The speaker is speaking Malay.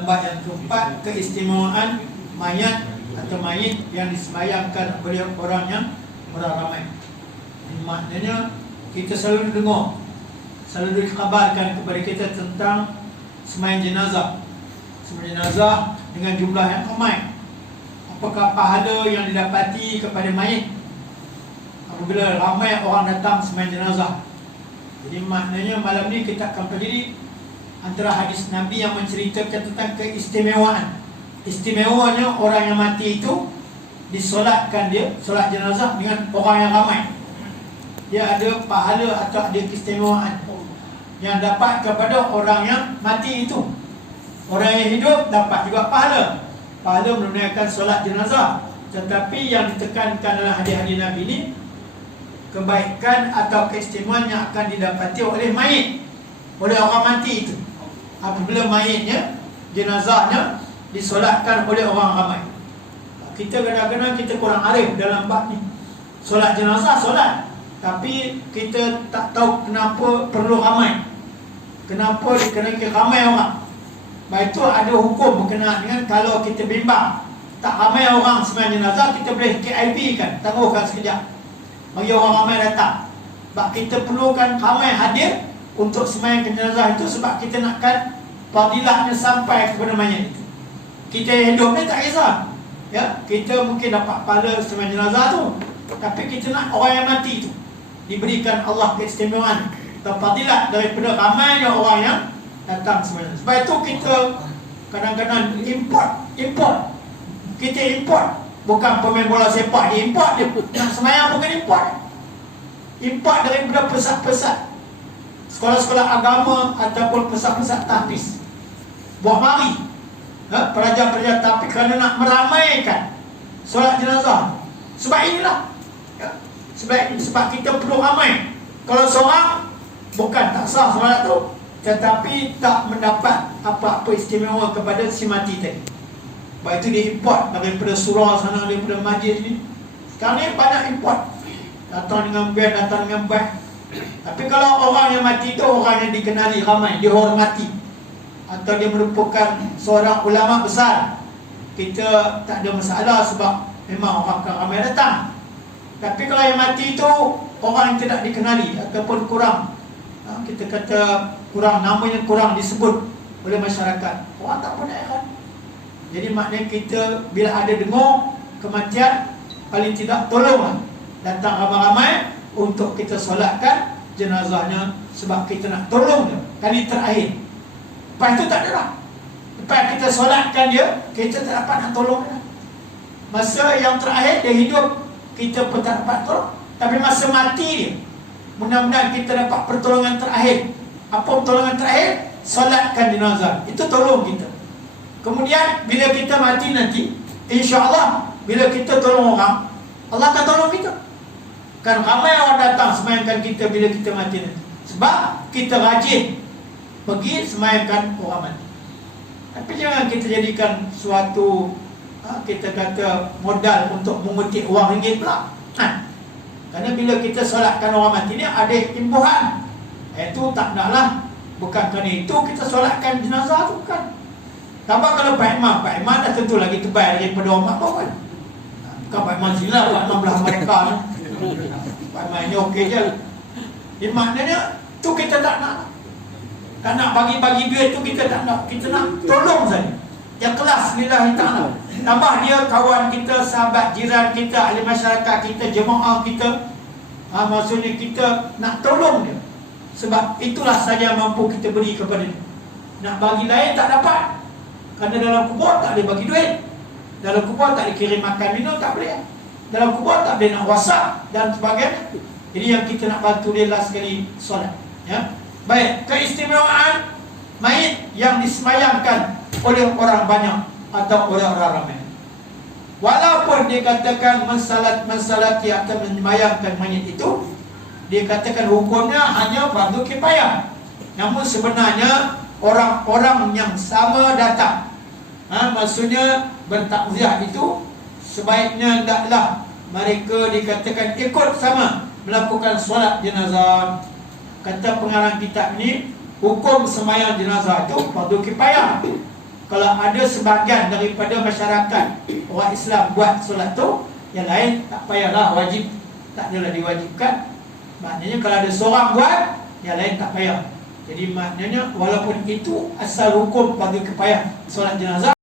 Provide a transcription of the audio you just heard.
Tempat yang keempat, keistimewaan mayat atau mayit yang disemayamkan oleh orang yang ramai. Maknanya kita selalu dengar, selalu dikabarkan kepada kita tentang sembahyang jenazah. Sembahyang jenazah dengan jumlah yang ramai. Apakah pahala yang didapati kepada mayit apabila ramai orang datang sembahyang jenazah? Jadi maknanya malam ni kita akan pelajari antara hadis Nabi yang menceritakan tentang keistimewaan. Istimewanya orang yang mati itu disolatkan dia, solat jenazah dengan orang yang ramai. Dia ada pahala atau ada keistimewaan yang dapat kepada orang yang mati itu. Orang yang hidup dapat juga pahala. Pahala menunaikan solat jenazah. Tetapi yang ditekankan dalam hadis-hadis Nabi ini, kebaikan atau keistimewaan yang akan didapati oleh mayit, oleh orang mati itu apabila mayitnya, jenazahnya disolatkan oleh orang ramai. Kita kadang-kadang kita kurang arif dalam bab ni. Solat jenazah solat, tapi kita tak tahu kenapa perlu ramai, kenapa dikenai ramai orang. Baik itu ada hukum berkenaan dengan kalau kita bimbang tak ramai orang sembahyang jenazah, kita boleh KIP kan, tangguhkan sekejap, bagi orang ramai datang. Sebab kita perlukan ramai hadir untuk sembahyang jenazah itu, sebab kita nakkan fadilahnya sampai kepada mayat itu. Kita yang hidup ni tak kisah, ya, kita mungkin dapat pahala sembahyang jenazah tu, tapi kita nak orang yang mati itu diberikan Allah keistimewaan atau fadilah daripada ramainya orang yang datang sembahyang. Sebab itu kita kadang-kadang import. Kita import, bukan pemain bola sepak dia import, dia nak sembahyang bukan import daripada pesat-pesat sekolah-sekolah agama ataupun pesat-pesat tahfiz, buah mari, pelajar-pelajar tahfiz kerana nak meramaikan solat jenazah. Sebab inilah, ya, sebab kita perlu ramai. Kalau seorang bukan tak sah solat tu, tetapi tak mendapat apa-apa istimewa kepada si mati tadi. Sebab itu dia import daripada surau sana, daripada masjid ni. Sekarang ni banyak import, datang dengan band, datang dengan band. Tapi kalau orang yang mati itu orang yang dikenali ramai, dihormati, atau dia merupakan seorang ulama besar, kita tak ada masalah sebab memang orang akan ramai datang. Tapi kalau yang mati itu orang yang tidak dikenali ataupun kurang, kita kata kurang, namanya kurang disebut oleh masyarakat, orang tak pernah ingat. Jadi maknanya kita bila ada dengar kematian, paling tidak tolonglah datang ramai-ramai untuk kita solatkan jenazahnya, sebab kita nak tolong dia kali terakhir. Lepas itu tak ada dah. Lepas kita solatkan dia, kita tak dapat nak tolong dia. Masa yang terakhir dia hidup, kita pun tak dapat tolong. Tapi masa mati dia, mudah-mudahan kita dapat pertolongan terakhir. Apa pertolongan terakhir? Solatkan jenazah. Itu tolong kita. Kemudian bila kita mati nanti, insya-Allah bila kita tolong orang, Allah akan tolong kita. Kan ramai orang datang semayangkan kita bila kita mati nanti, sebab kita rajin pergi semayangkan orang mati. Tapi jangan kita jadikan suatu kita kata modal untuk mengutip wang ringgit pula. Kerana bila kita solatkan orang mati ni ada imbuhan, itu tak naklah. Bukan kerana itu kita solatkan jenazah tu, bukan. Tambah kalau Pak Imam dah tentu lagi tebal daripada orang mak kan. Bukan Pak Imam silap, Pak Imam belah mereka ni. Pak Imam ni okey je. Maknanya tu kita tak nak. Tak nak bagi-bagi duit tu kita tak nak. Kita nak tolong saja. Yang kelas lillahi ta'ala. Tambah dia kawan kita, sahabat, jiran kita, ahli masyarakat kita, jemaah kita. Maksudnya kita nak tolong dia. Sebab itulah saja mampu kita beri kepada dia. Nak bagi lain tak dapat. Kerana dalam kubur tak boleh bagi duit, dalam kubur tak boleh kirim makan minum, tak boleh. Dalam kubur tak boleh nak whatsapp dan sebagainya. Jadi yang kita nak bantu dia lah sekali solat, ya. Baik, keistimewaan mayit yang disemayamkan oleh orang banyak atau oleh orang ramai. Walaupun dikatakan mensalati atau menyemayamkan mayit itu, dikatakan hukumnya hanya fardu kifayah. Namun sebenarnya orang-orang yang sama datang, maksudnya bertakziah itu, sebaiknya hendaklah mereka dikatakan ikut sama melakukan solat jenazah. Kata pengarang kitab ini, hukum sembahyang jenazah itu fardu kifayah. kalau ada sebahagian daripada masyarakat orang Islam buat solat tu, yang lain tak payahlah wajib, tak adalah diwajibkan. Maknanya kalau ada seorang buat, yang lain tak payah. Jadi maknanya walaupun itu asal hukum bagi kepayah solat jenazah,